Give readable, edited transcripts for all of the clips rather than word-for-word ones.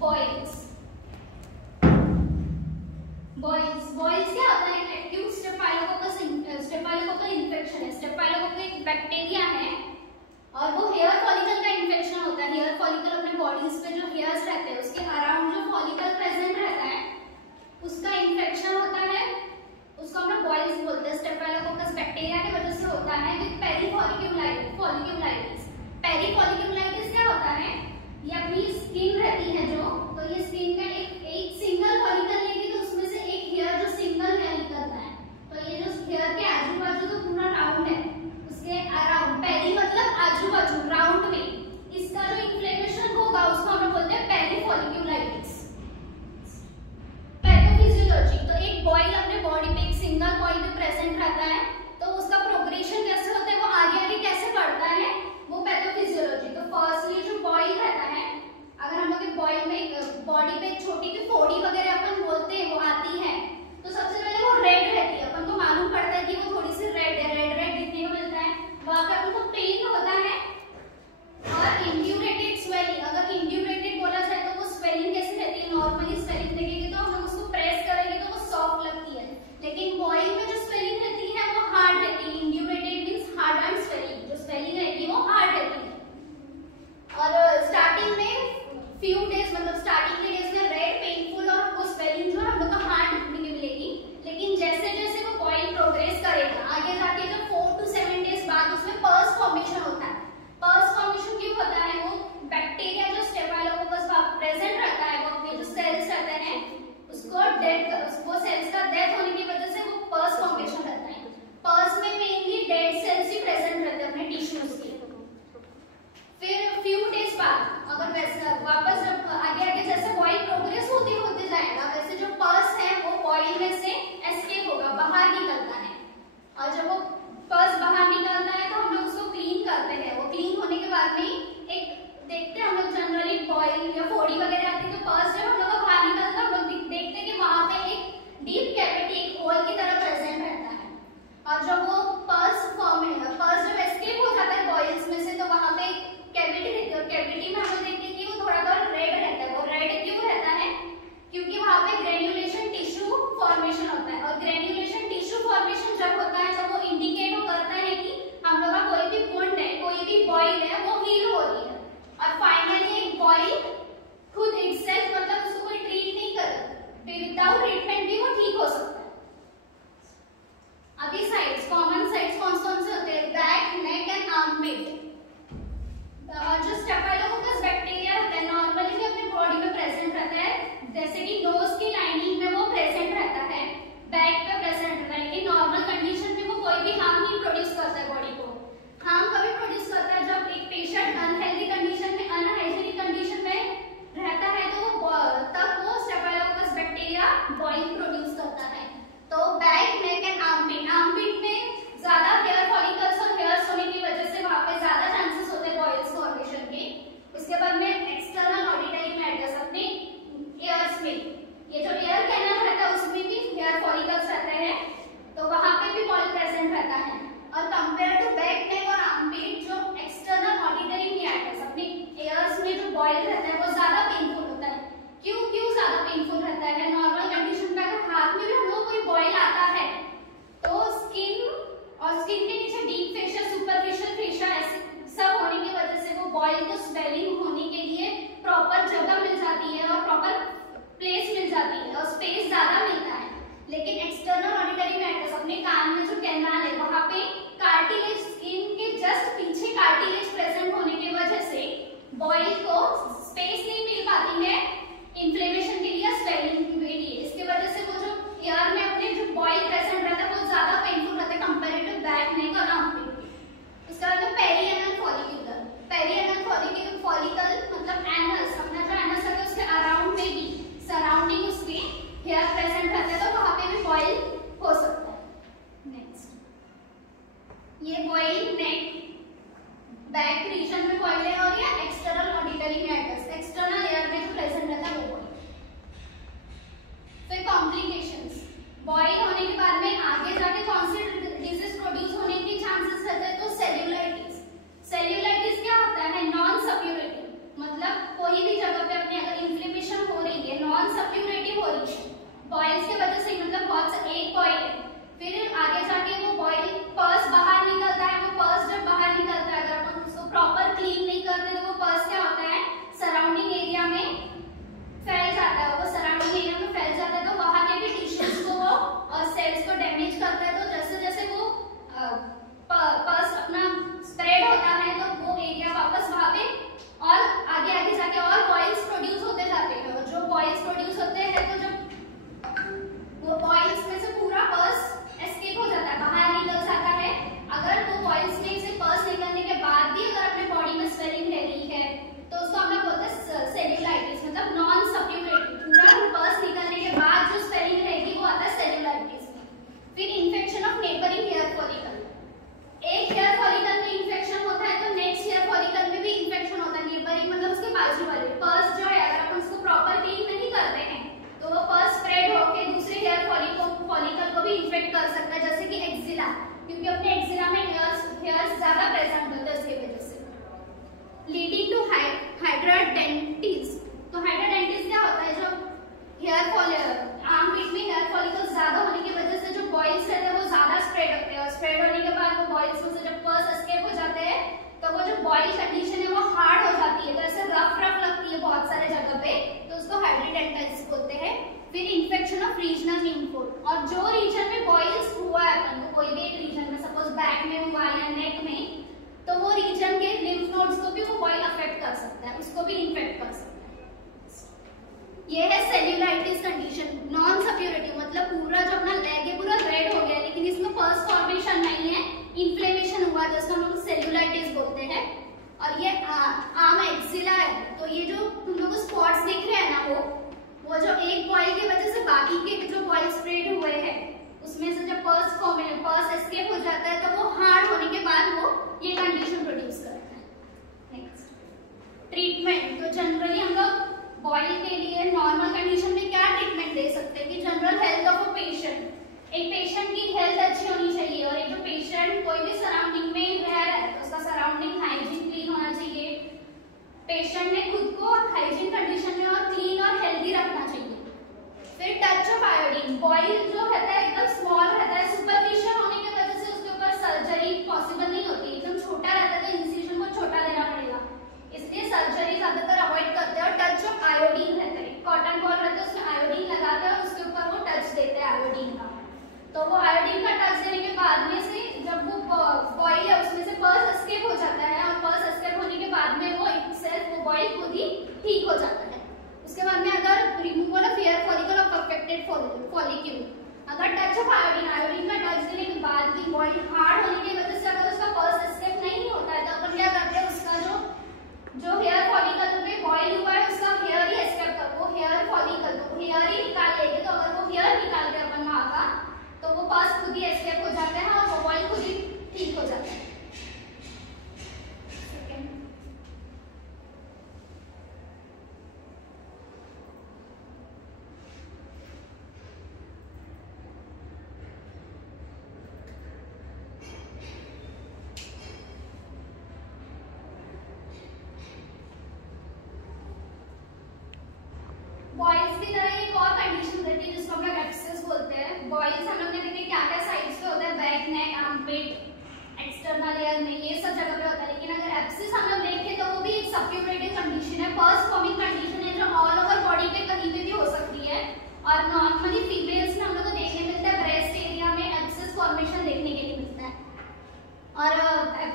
Boils क्या होता है? एक्यूट स्टेफाइलोकोकस इन्फेक्शन है। स्टेफाइलोकोकस एक बैक्टीरिया है और वो हेयर फॉलिकल का इन्फेक्शन होता है। हेयर फॉलिकल अपने बॉडीज पे जो हेयर्स रहते हैं उसके अराउंड जो फॉलिकल प्रेजेंट रहता है उसका इन्फेक्शन होता है, उसको हम लोग बॉइल्स बोलते हैं। स्टेफाइलोकोकस बैक्टीरिया की वजह से होता है विद पेरीफॉलिकुलाइटिस। पेरीफॉलिकुलाइटिस क्या होता है? ये अपनी स्किन रहती है जो, तो ये स्किन का एक सिंगल फॉलिकल लेगी तो उसमें से एक हेयर जो सिंगल हेयर निकलता है, तो ये जो हेयर के आजू बाजू तो पूरा राउंड है, उसके अराउंड, पेरी मतलब आजू बाजू, राउंड में इसका जो इन्फ्लेमेशन होगा उसको हम लोग बोलते हैं पेरीफॉलिकुलाइटिस। पैथोफिजियोलॉजी, तो एक बॉइल अपने बॉडी पे एक सिंगल पॉइंट पे प्रेजेंट रहता है तो उसका प्रोग्रेशन कैसे होता है, वो आगे आगे कैसे बढ़ता है, वो पैथोफिजियोलॉजी। तो फर्स्टली जो बॉइल रहता है, अगर हम लोग बॉइल में बॉडी पे छोटी सी फोड़ी वगैरह अपन बोलते हैं वो आती है, तो सबसे पहले वो रेड रहती है, अपन को मालूम पड़ता है कि वो थोड़ी सी रेड है, रेड दिखने को मिलता है, वहां पर अपन को पेन होता है। और इंड्यूरेटेड स्वेलिंग, अगर इंड्यूरेटेड बोला जाए तो वो स्वेलिंग कैसी रहती है? नॉर्मली स्वेलिंग देखेंगे तो हम लोग उसको प्रेस करेंगे तो वो सॉफ्ट लगती है, लेकिन बॉइल में जो स्वेलिंग रहती है वो हार्ड रहती है। इंड्यूरेटेड मींस हार्ड एंड स्वेलिंग, जो स्वेलिंग रहती है वो हार्ड रहती है। और स्टार्टिंग में फ्यू डेज, मतलब स्टार्टिंग के डेज में रेड पेनफुल और वो स्वेलिंग जो हम लोग को हार्ड दिखने को मिलेगी, लेकिन जैसे जैसे वो बॉइल प्रोग्रेस करेगा आगे जाके जो 4 to 7 डेज बाद उसमें पर्स फॉर्मेशन होता है। पर्स फॉर्मेशन क्यों होता है? वो बैक्टीरिया जो स्टेफाइलोकोकस प्रेजेंट रहता है, वो अपने जो सेल्स रहते हैं उसको सेल्स का डेथ होने की वजह से वो पर्स फॉर्मेशन रहता है। पर्स में मेनली डेड सेल्स ही प्रेजेंट रहते हैं अपने टिश्यूज के। फिर फ्यू डेज बाद अगर वैसे वापस जब आगे जैसे बॉइल प्रोग्रेस होते जाएगा वैसे जो पर्स है वो बॉइल में से एस्केप होगा, बाहर निकलता है। और जब वो पर्स बाहर निकलता है तो हम लोग उसको क्लीन करते हैं। वो क्लीन होने के बाद में एक देखते हैं हम लोग जनरली बॉइल या फोड़ी वगैरह आती है तो पर्स जब हम लोग का बाहर निकलता है हम लोग देखते हैं कि वहां पे एक डीप कैविटी, एक होल की तरह प्रेजेंट रहता है। और जब वो पर्स जब एस्केप हो जाता है बॉइल्स में से तो वहां पे कैविटी रहती है और कैविटी में हम लोग देखते हैं कि वो थोड़ा रेड रहता है। वो रेड क्यों रहता है? क्योंकि वहां पे ग्रेन्युलेशन टिश्यू फॉर्मेशन होता है, और ग्रेन्युलेशन टिश्यू फॉर्मेशन जब होता है जब वो इंडिकेट करता है कि हम लोग का कोई भी वुंड है, कोई भी बॉइल है वो हील हो रही है। और फाइनली एक बॉइल खुद डेंटाइटिस बोलते हैं। फिर infection of regional lymph node, और जो रीजन में बॉइल्स हुआ है अपन को, कोई भी एक रीजन में, सपोज बैक में हुआ या नेक में, तो वो रीजन के लिम्फ नोड्स को भी वो बॉइल अफेक्ट कर सकता है, उसको भी इन्फेक्ट कर सकता है। ये है सेल्यूलाइटिस कंडीशन। नॉन सप्यूरेटिव मतलब पूरा जो अपना लेग है पूरा रेड हो गया है, लेकिन इसमें पस फॉर्मेशन नहीं है, इन्फ्लेमेशन हुआ है, जिसको हम लोग सेल्यूलाइटिस बोलते हैं। और ये आर्म एक्सिला है, तो ये जो तुम लोग स्पॉट्स दिख रहे हैं ना, वो जो एक बॉइल की वजह से बाकी के जो बॉइल स्प्रेड हुए हैं उसमें से जब पस एस्केप हो जाता है, तो वो हार्ड होने के बाद वो ये कंडीशन प्रोड्यूस करता है। Next treatment. तो जनरली हम लोग बॉइल के लिए नॉर्मल कंडीशन में क्या ट्रीटमेंट दे सकते हैं कि general health of a patient, एक पेशेंट की हेल्थ अच्छी होनी चाहिए, और एक जो पेशेंट कोई भी सराउंडिंग में रह रहा है तो उसका सराउंडिंग हाइजीन क्लीन होना चाहिए। पेशेंट ने खुद को हाइजीन कंडीशन में और क्लीन और हेल्दी रखना चाहिए। फिर टच ऑफ आयोडीन। बॉइल जो रहता है एकदम स्मॉल रहता है, सुपरफिशियल होने की वजह से उसके ऊपर सर्जरी पॉसिबल नहीं होती, एकदम छोटा रहता है तो इंसिजन को छोटा लेना पड़ेगा, इसलिए सर्जरी ज्यादातर अवॉइड करते हैं। और टच ऑफ आयोडीन रहता है, कॉटन बॉल रहता है उसमें आयोडीन लगाते हैं और उसके ऊपर वो टच देते हैं आयोडीन का, तो वो आयोडीन का टच देने के बाद में से जब वो बॉइल है उसमें से पस एस्केप हो जाता है, और पस एस्केप होने के बाद में वो सेल्फ वो बॉइल खुद ही ठीक हो जाता है। उसके बाद में अगर removal of hair follicle of affected follicle, अगर टच ऑफ आयोडीन का टच देने के बाद भी बॉइल हार्ड होने की वजह से अगर उसका पस एस्केप नहीं होता है, तो अपन क्या करते हैं, उसका जो हेयर फॉलिकल पे बॉइल हुआ है उसका हेयर ही एस्केप कर, वो हेयर फॉलिकल तो हेयर ही निकाल लेंगे, तो अगर वो हेयर निकाल के अपन वहां का, तो वो पास खुद ही एस्केप हो जाते हैं और वो बॉइल खुद ही ठीक हो जाता है। बॉइल्स की तरह एक और कंडीशन रहती है जिसको हम लोग एब्सेस बोलते हैं। बॉइल्स हम लोग ने देखे क्या क्या साइड्स पे होता है, बैक, नेक, आर्मपिट, एक्सटर्नल एयर में, ये सब जगह पे होता है। लेकिन अगर एब्सेस हम लोग देखें तो वो भी एक सप्यूरेटिव कंडीशन है, पस फॉर्मिंग कंडीशन है, जो ऑल ओवर बॉडी पे कहीं पे भी हो सकती है। और नॉर्मली फीमेल्स में हम लोग को देखने मिलता है, ब्रेस्ट एरिया में एब्सेस फॉर्मेशन देखने के लिए मिलता है। और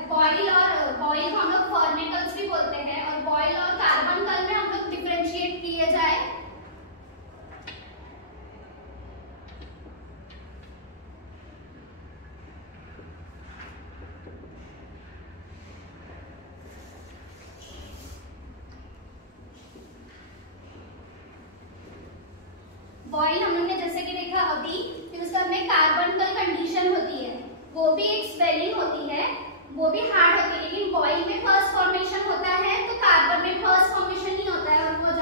बॉइल को हम लोग फॉर्निकल्स भी बोलते हैं। और बॉइल और कार्बनकल में हम लोग डिफरेंशिएट किए जाए बॉइल हम लोग ने जैसे कि देखा अभी, फिर उसके बाद में कार्बनकल कंडीशन होती है, वो भी एक स्वेलिंग होती है, वो भी हार्ड होती है। लेकिन बॉइल में फर्स्ट फॉर्मेशन होता है तो कार्बन में फर्स्ट फॉर्मेशन नहीं होता है, और वो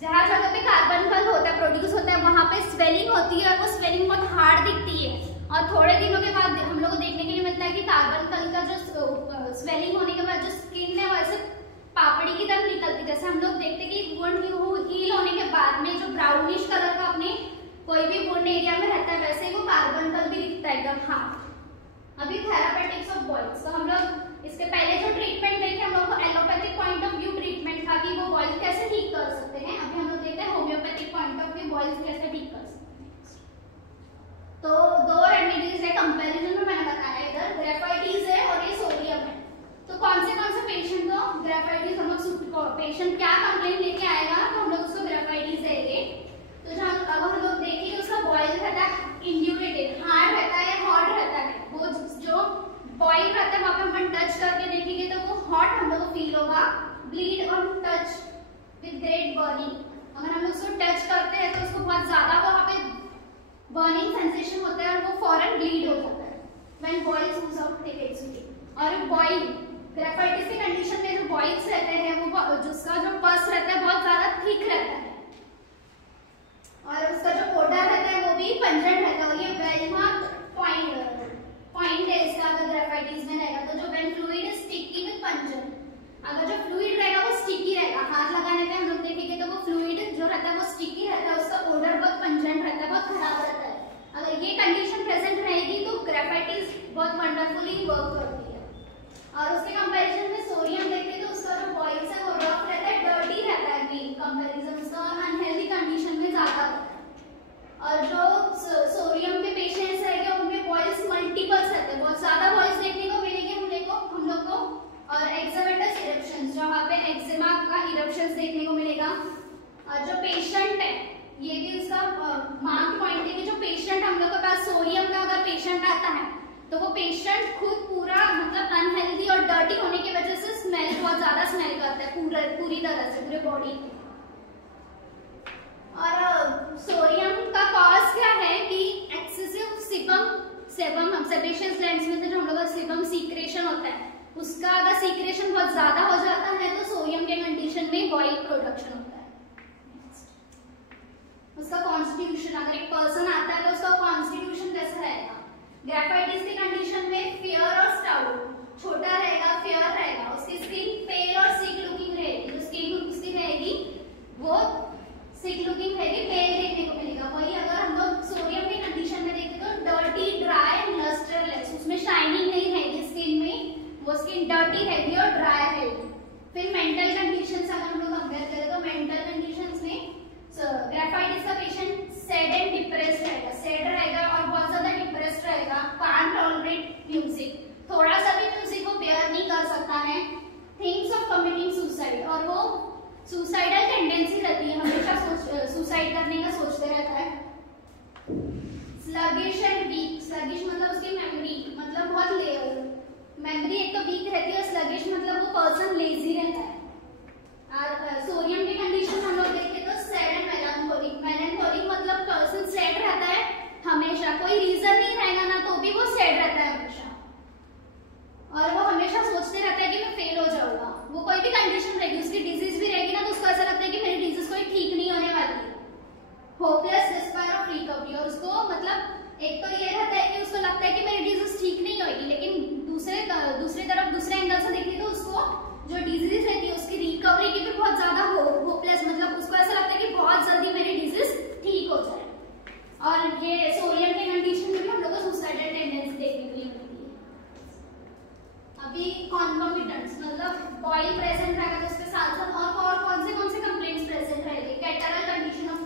जहाँ जगह पे कार्बनकल होता है प्रोड्यूस होता है वहां पे स्वेलिंग होती है, और वो स्वेलिंग बहुत हार्ड दिखती है। और थोड़े दिनों के बाद हम लोग को देखने के लिए मिलता है कि कार्बनकल का जो स्वेलिंग होने के बाद जो स्किन है वैसे पापड़ी की तरफ निकलती, जैसे हम लोग देखते हैं कि वुंड हील होने के बाद में जो ब्राउनिश कलर का अपने कोई भी वुंड एरिया में रहता है, वैसे ही वो कार्बनकल भी दिखता है एकदम हार्ड। अभी थेरापेटिक्स ऑफ बॉइल्स, तो हम लोग इसके पहले जो ट्रीटमेंट देखे हम लोग को allopathic point of view treatment था कि वो बॉइल्स कैसे ठीक कर सकते हैं। अभी हम लोग देखते हैं homeopathic point of view boils कैसे ठीक कर सकते हैं। तो दो रेमेडीज है कंपैरिजन में मैंने बताया, इधर ग्रेफाइटिस है और ये सोडियम है। तो कौन से पेशेंट को ग्रेफाइटिस, हम लोग पेशेंट क्या कंप्लेंट लेके आएगा तो हम लोग उसको ग्रेफाइटिस देंगे। तो जहाँ अब हम लोग देखेंगे उसका बॉइल रहता है इंड्यूरेटेड, हार्ड रहता है, हॉट रहता है। वो जो बॉइल रहता है वहाँ पे हम टच करके देखेंगे तो वो हॉट हम लोग को फील होगा। Bleed on touch with great burning, अगर हम लोग उसको टच करते हैं तो उसको बहुत ज्यादा वहाँ पे बर्निंग सेंसेशन होता है और वो फौरन ब्लीड हो जाता है व्हेन बॉइल्स ओज आउट एक्चुअली। और बॉइल ग्रेफाइटिस की कंडीशन में जो बॉइल्स रहते हैं वो जिसका जो पस रहता है बहुत ज्यादा थिक रहता है, और उसका जो ओडर रहता है वो भी पंजेंट रहता है। और ये वेलमार्क पॉइंट है इसका, अगर ग्रेफाइटिस में रहेगा तो जो when fluid is sticky with pungent, अगर जो फ्लूइड रहेगा वो स्टिकी रहेगा, हाथ लगाने पे हम लोग देखेंगे तो वो फ्लूइड जो रहता है वो स्टिकी रहता है, उसका ओडर बहुत पंजेंट रहता है, बहुत खराब रहता है। अगर ये कंडीशन प्रेजेंट रहेगी तो ग्रेफाइटिस बहुत वंडरफुली वर्क करती है। और उसके कंपैरिजन में सोडियम देखते तो उसका जो बॉइल्स है वो रफ रहता है, डर्टी रहता है, और जो पेशेंट है ये भी उसका मार्क पॉइंट है कि जो पेशेंट हम लोग के पास सोडियम का अगर पेशेंट आता है तो वो पेशेंट खुद पूरा मतलब अनहेल्दी और डर्टी होने की वजह से स्मेल बहुत ज्यादा स्मेल करता है पूरी तरह से पूरे बॉडी। और सोडियम का कॉज क्या है कि एक्सेसिव सेबेशियस ग्लैंड्स में से जो हम लोग का सीबम सीक्रेशन होता है उसका अगर सीक्रेशन बहुत ज्यादा हो जाता है तो सोडियम के कंडीशन में बॉइल प्रोडक्शन होता है। उसका कॉन्स्टिट्यूशन, अगर एक पर्सन आता है तो उसका कॉन्स्टिट्यूशन कैसा रहेगा? ग्रेफाइटिस की कंडीशन में फेयर और स्टाउट, छोटा रहेगा, फेयर रहेगा, उसकी स्किन पेल और सिक लुकिंग रहेगी। जो स्किन उसकी रहेगी वो सिक लुकिंग रहेगी, पेल देखने को मिलेगा। वही अगर हम लोग सोडियम की कंडीशन में देखें तो डर्टी, ड्राई, लस्टरलेस, उसमें शाइनिंग नहीं रहेगी स्किन में, वो स्किन डर्टी रहेगी और ड्राई रहेगी। फिर मेंटल कंडीशंस अगर हम लोग कंपेयर करें तो मेंटल कंडीशंस में ग्रेफाइटिस का पेशेंट सैड एंड डिप्रेस्ड रहेगा, सैड रहेगा और बहुत ज्यादा डिप्रेस्ड रहेगा, कांट टॉलरेट म्यूजिक, थोड़ा सा भी म्यूजिक वो बेयर नहीं कर सकता है, थिंक्स ऑफ कमिटिंग सुसाइड, और वो सुसाइडल टेंडेंसी रहती है, हमेशा सुसाइड करने का सोचते रहता है। स्लगिश एंड वीक, स्लगिश मतलब उसकी मेमोरी मतलब बहुत मेमोरी एक तो वीक रहती है और स्लगिश मतलब वो पर्सन लेजी रहता है। और सोडियम की कंडीशन हम लोग देखें तो सैड एंड मेलांकोलिक, मेलांकोलिक मतलब पर्सन सैड रहता है हमेशा, कोई रीजन नहीं रहेगा ना तो भी वो सैड रहता है हमेशा, और वो हमेशा सोचते रहता है कि मैं फेल हो जाऊंगा। वो कोई भी कंडीशन रहेगी, उसकी डिजीज भी रहेगी ना तो उसको ऐसा लगता है कि मेरी डिजीज कोई ठीक नहीं होने वाली है। होपलेस डिस्पायर ऑफ रिकवरी, और उसको मतलब एक तो ये रहता है कि उसको लगता है कि मेरी डिजीज ठीक नहीं होगी, लेकिन दूसरे एंगल से देखिए तो उसको जो डिजीज रहती है उसकी रिकवरी की भी बहुत ज्यादा होपलेस, मतलब उसको ऐसा लगता है कि बहुत जल्दी मेरी डिजीज ठीक हो जाए। और ये सोडियम के कंडीशन में भी हम लोग को सुसाइडल टेंडेंसी देखने को मिलती है। अभी कॉन्कोमिटेंट्स मतलब बॉइल प्रेजेंट रहेगा तो उसके साथ साथ और कौन से कंप्लेंट्स प्रेजेंट रहेंगे? कैटरल कंडीशन ऑफ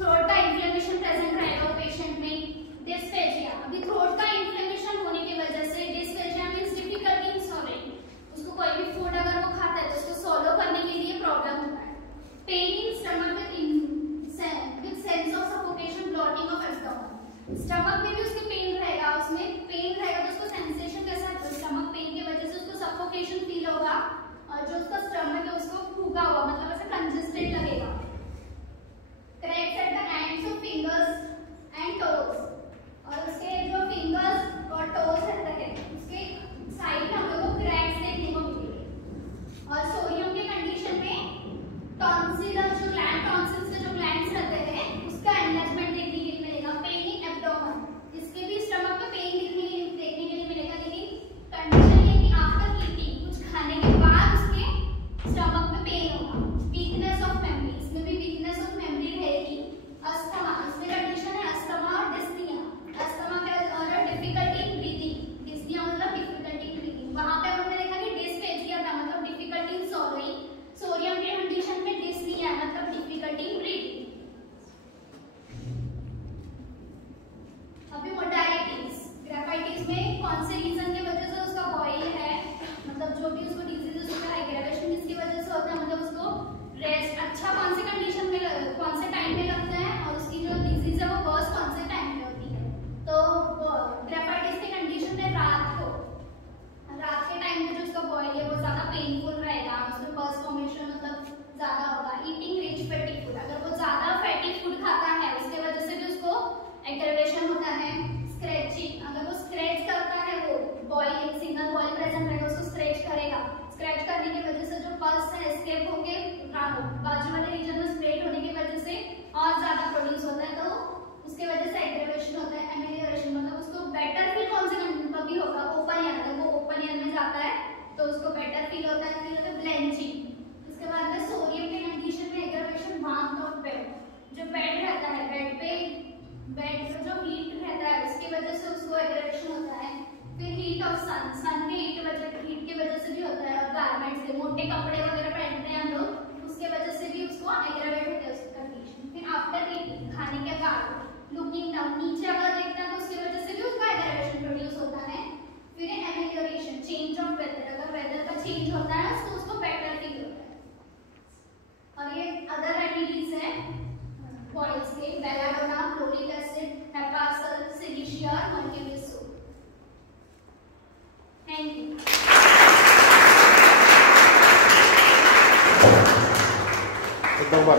थ्रोट का इन्फ्लेमेशन प्रेजेंट रहेगा पेशेंट में। डिस्फेजिया, अभी थ्रोट का इन्फ्लेमेशन होने की वजह से dysphagia means difficulty in swallowing, उसको कोई भी फूड अगर वो खाता है तो उसको स्वॉलो करने के लिए प्रॉब्लम होता है। Pain in stomach with sense of suffocation, blotting of abdomen, stomach में भी उसके पेन रहेगा, उसमें पेन रहेगा तो उसको सेंसेशन कैसा है? स्टमक पेन की वजह से उसको सफोकेशन फील होगा और जो उसका स्टमक है उसको फूगा हुआ मतलब ऐसा कंजेस्टेड लगेगा। Cracks at the ends of fingers and toes, और उसके जो फिंगर्स और टोज रहते हैं उसके साइड में हम लोग को क्रैक्स देखने को मिलेंगे। और सोडियम के कंडीशन में टॉन्सिल, जो ग्लैंड टॉन्सिल्स के जो ग्लैंड्स रहते हैं उसका एनलार्जमेंट देखने के लिए मिलेगा। पेन इन एब्डोमेन, इसके भी स्टमक में पेन देखने के लिए मिलेगा, लेकिन कंडीशन ये कि आफ्टर ईटिंग, कुछ खाने के बाद उसके स्टमक में पेन होगा। वीकनेस ऑफ मेमोरी, इसमें भी वीकनेस ऑफ मेमोरी रहेगी। अस्थमा, इसमें कंडीशन है अस्थमा और डिस्निया, अस्थमा का और डिफिकल्टी इन ब्रीथिंग, डिस्निया मतलब डिफिकल्टी इन ब्रीथिंग। वहां पे हमने देखा कि डिस्फेजिया था मतलब डिफिकल्टी इन स्वॉलोइंग, सोडियम के कंडीशन में डिस्निया मतलब डिफिकल्टी इन ब्रीथिंग। अभी मोडालिटीज, ग्रेफाइटिस में कौन से रीजन की वजह से उसका बॉइल है, मतलब जो भी उसको डिजीज उसका एग्रेवेशन किसकी वजह से होता है, मतलब उसको रेस्ट अच्छा कौन से कंडीशन में कौन से टाइम में लगता है, और उसकी जो डिजीज है वो वर्स कौन से टाइम में होती है। तो ग्रेफाइटिस की कंडीशन में रात के टाइम में जो उसका बॉइल है वो ज्यादा पेनफुल रहेगा, उसमें बर्स्ट फॉर्मेशन मतलब ज्यादा होगा। ईटिंग रिच फैटी फूड, अगर वो ज्यादा फैटी फूड खाता है उसके वजह से भी उसको एग्रेवेशन होता है। स्क्रैचिंग, अगर वो स्क्रैच करता है, वो बॉइल सिंगल बॉइल प्रेजेंट रहेगा उसको स्क्रैच करेगा, स्क्रैच करने की वजह से जो पल्स है एस्केप होके बाजू वाले रीजन में स्प्रेड होने की वजह से और ज्यादा प्रोड्यूस होता है, तो उसके वजह से एग्रेवेशन होता है। एमेलियोरेशन मतलब उसको बेटर फील कौन से कभी होगा? ओपन एयर, अगर वो ओपन एयर में जाता है तो उसको बेटर फील होता है। फिर होता है ब्लेंचिंग। इसके बाद में सोडियम के कंडीशन में एग्रेवेशन वार्मथ ऑफ बेड, जो बेड रहता है बेड पे जो हीट रहता है उसकी वजह से उसको एग्रेवेशन होता है। फिर हीट ऑफ सन के हीट की वजह से भी होता है, और गारमेंट्स के मोटे कपड़े वगैरह पहनते हैं हम लोग उसके वजह से भी उसको एग्रेवेट होता है उसकी कंडीशन। फिर आफ्टर ईटिंग, खाने के बाद लुकिंग डाउन, नीचे अगर देखता है तो उसकी वजह से भी उसका एग्रेवेशन प्रोड्यूस होता है। फिर एमेलियोरेशन, चेंज ऑफ वेदर, अगर वेदर का चेंज होता है तो उसको बेटर फील होता है। और ये अदर रेमेडीज है बॉयल्स के बेलाडोना, क्लोरिक एसिड, हेपासल, सिलिशिया और मर्क्यूरियस सोप। Thank you. एकदम बार